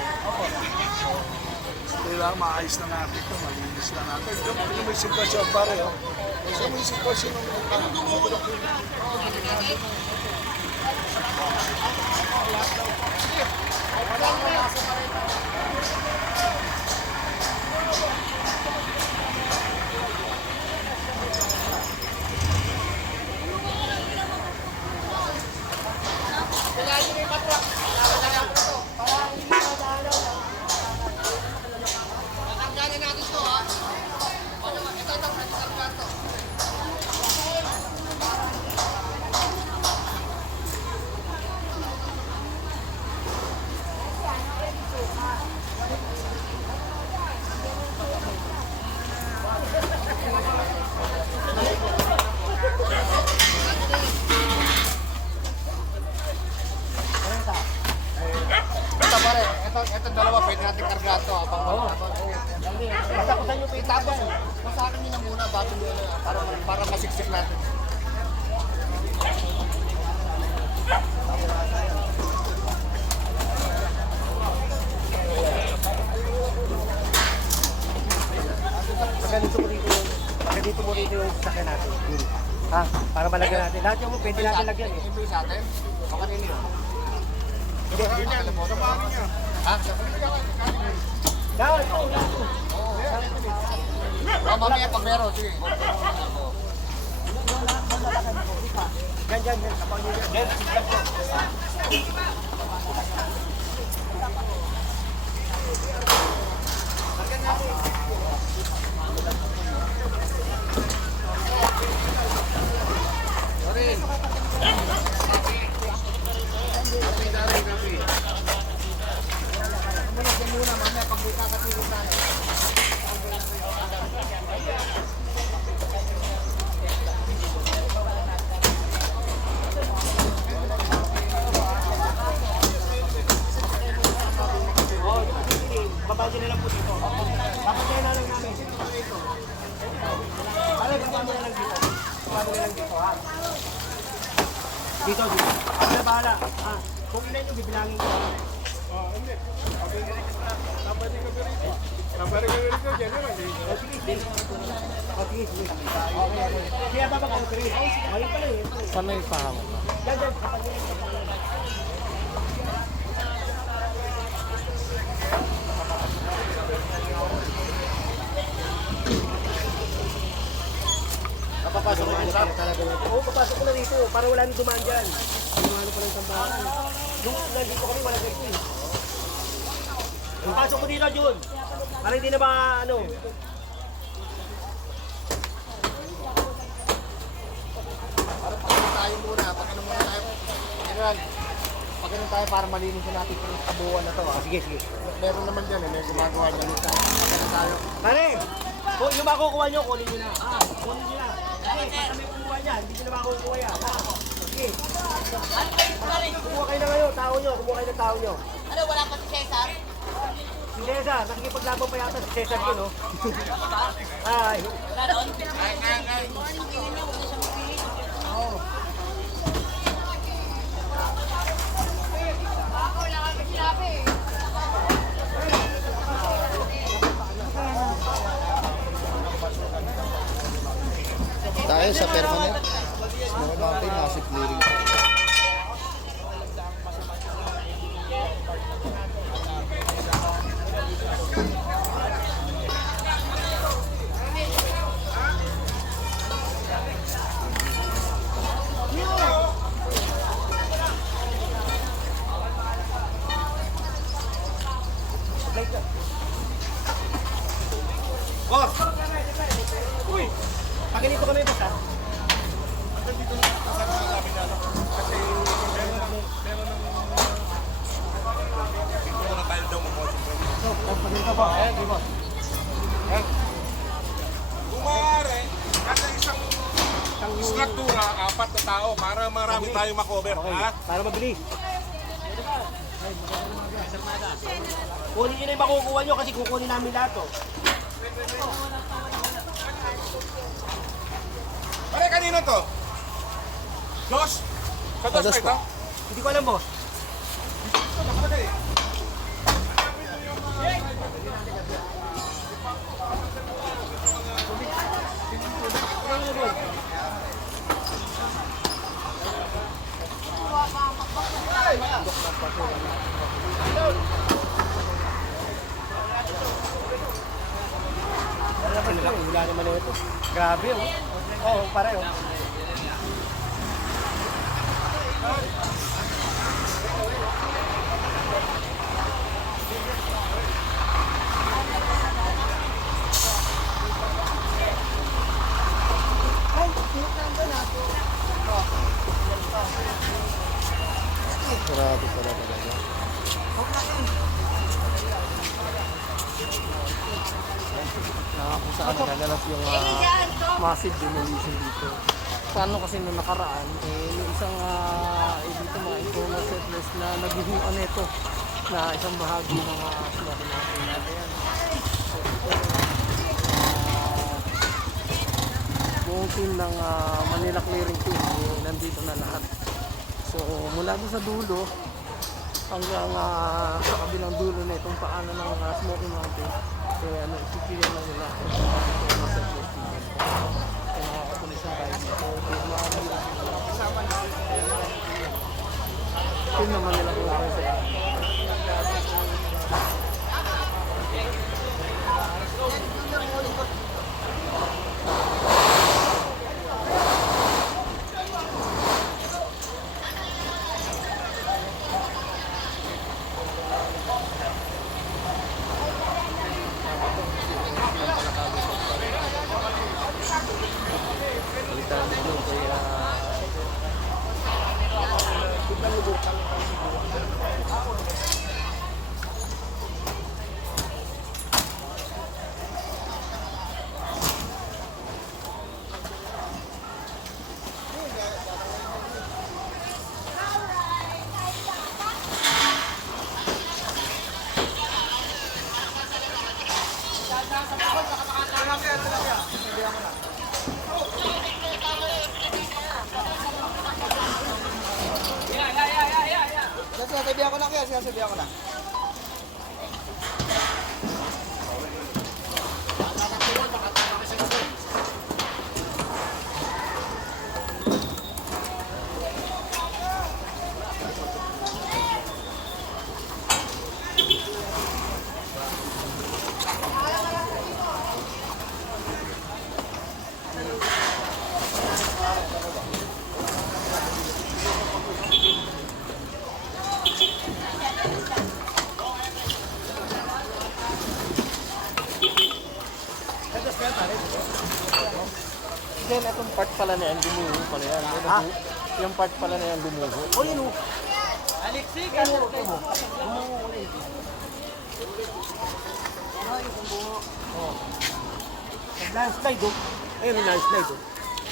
Opo. Kailangan maayos na natin ito, malinis na natin. Yung may sitwasyon pare, oh. So may sitwasyon ng Ito dalawa, pwede natin karga ito. Basta kung saan nyo pa itabas. Sa akin nyo na muna bago nyo para masiksik natin. Pagka dito mo rito yung sakyan natin. Ha? Para malagyan natin. Lahat yung pwede natin lagyan eh. Ito sa atin? O kanino yun? Hindi, sa bago niya. Ha? Lahat po, lahat po. Mamaya pag meron, sige. Diyan. Kapag nyo yan. Babagyan na lang po dito. Babagyan na lang namin. Pare, babagyan na lang dito. Babagyan na lang dito, ha? Dito. Ako na bahala. Ha? Kung ilan yung bibilangin ko. Hindi. Kapari ka rito. Kapari ka rito, dyan naman. Sige. Kaya babagyan ko rin. Ayun pala eh. Saan na ipahawak? Dyan. Papasok ko na talaga nito. Oo, papasok ko na dito para wala nang dumaan dyan. Dumano pa ng tambahan. Nung nandito kami, walang ganito eh. Papasok ko dito, Jun. Para hindi na ba, ano. Para pagkain tayo muna. Pagkain muna tayo. General, pagkain tayo para malinis na natin yung kabuuan na to. Sige. Meron naman dyan eh. May gumagawa dyan. Pagkain tayo. Pare! Yung makukuha nyo, kunin nyo na. Kunin nyo na. Kasi basta may kumuha niya, hindi nyo na makukuha yan. Sige. Kumuha kayo na ngayon, tao nyo. Kumuha kayo ng tao nyo. Ano, wala pa si Cesar? Si Cesar, nakikipaglaban pa yata si Cesar yun, no? Ay. Wala doon? Ay. Ang tingin niya, huwag na siya magpili. Oo. Ako, wala kami sinabi eh. Tayo sa permanent. Smoke Mountain, nasa clearing. Boss! Uy! Paganito kami, boss, ha? dito na sabi na kasi meron ng ito na tayo daw mo. Paganito po. Di boss. Kung maaari, kasi isang struktura, 4 na tao para marami tayong makover. Okay, Ha? para mabilis. Kunin nyo na yung makukuha nyo kasi kukunin namin lahat, oh. Pare, kanino to? Josh? Sa Josh pa ito? Hindi ko alam, boss. Ito, nakalagay. kabila naman na ito. Grabe, oh. Oo, pareho. Sarado pala talaga. Kung saan nagaganap yung massive demolition dito. Paano kasi nung nakaraan, yung isang dito mga informal settlers na naghihiwan nito na isang bahagi ng Smoky Mountain natin yan. So, ito, buong team ng Manila Clearing Team, nandito na lahat. So, mula doon sa dulo, hanggang sa kabilang dulo na itong paanan ng Smoky Mountain, ikikiyan na nila ang informal settlers dito. Kaya nakakapulis na tayo dito. Team naman nila kung ako sa balitan dito kaya Sinasabihan ko na kaya, sinasabihan ko na. then itong part pala na yan, lumuho pala yan. Yung part pala na yan, lumuho. O yun o. Alexi, lumuho. Landslide o. Ayun yung landslide o.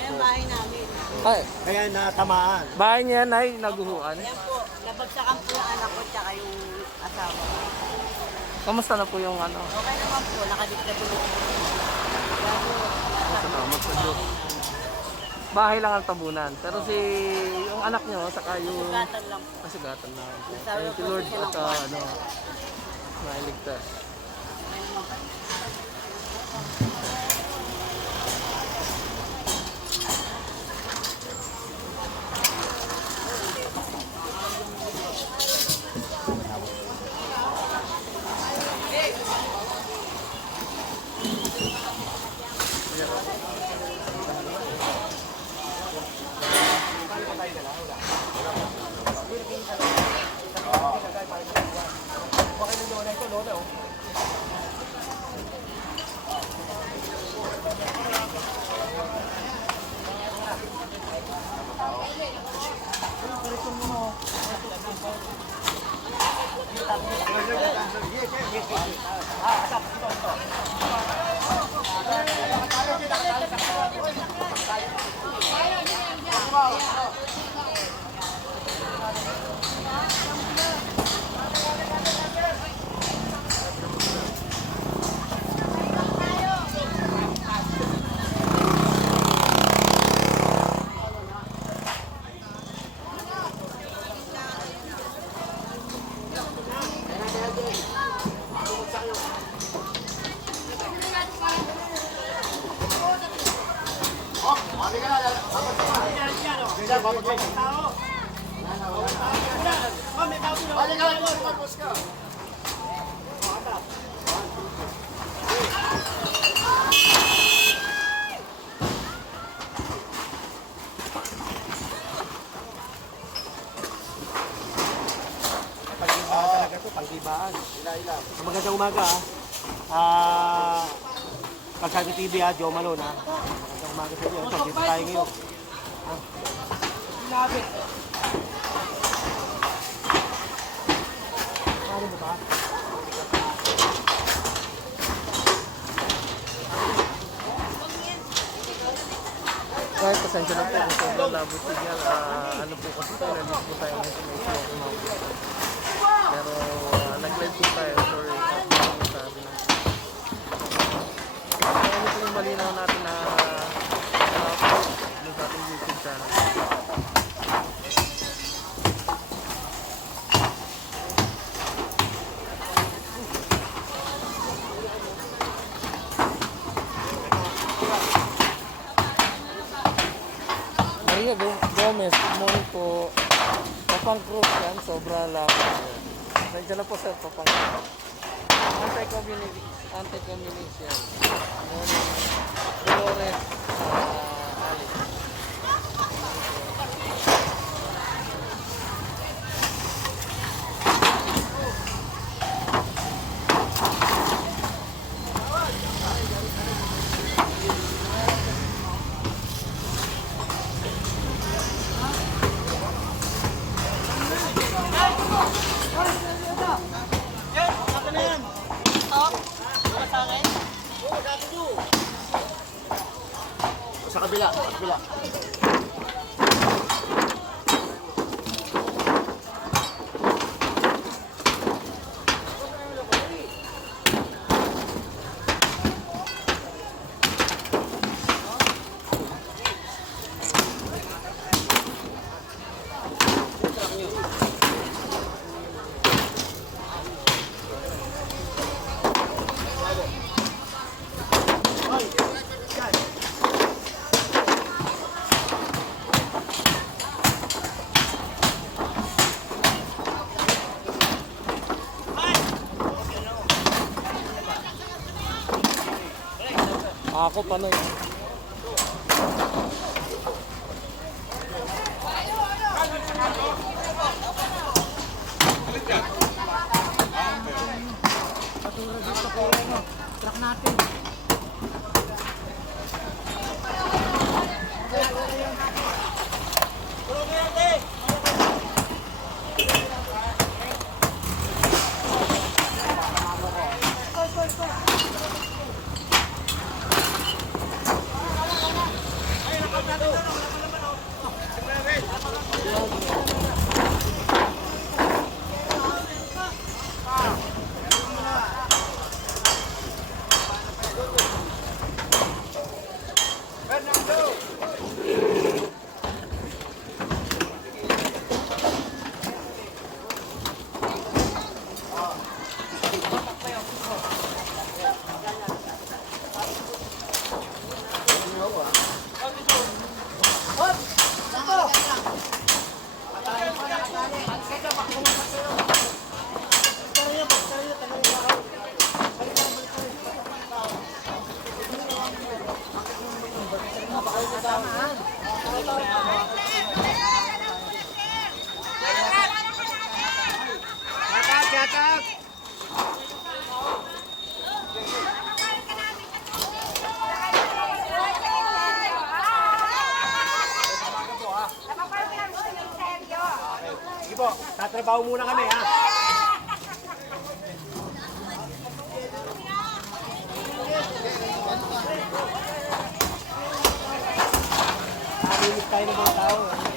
Ayan bahay namin. Ay, Kaya natamaan. bahay niya yan ay naguhuan. Ayan po, nabagsakan po yung anak ko tsaka yung asawa. Kamusta na po yung ano? Okay naman po, nakadikta po. Salamat sa Diyos. Bahay lang ang tabunan. Pero si yung anak nyo, saka yung Sugatan lang po. kasugatan na. Nasabi Thank you po Lord siya at ng nailigtas. Magandang umaga Kalsada TV Joe Malone Magandang umaga sa inyo. Ito, dito tayo ngayon. Ano mo ba? Kahit pasensya na po kung sobrang labot siya. Ano po kasi tayo, nalis po tayo ng sinay. Pero nag-live po tayo for sabi ng ano po yung malinaw natin na sa ating YouTube channel. Maria Gomez, good morning po. Papang Cruz yan, sobra lang. Nandiyan na po sir, Papang Cruz. Anti-communist yan. Morning. Dolores, Alex. Sa kabila, sa kabila. Ako pa na yun. Truck natin. Sige po, tatrabaho muna kami ha. Nalinis tayo ng mga tao.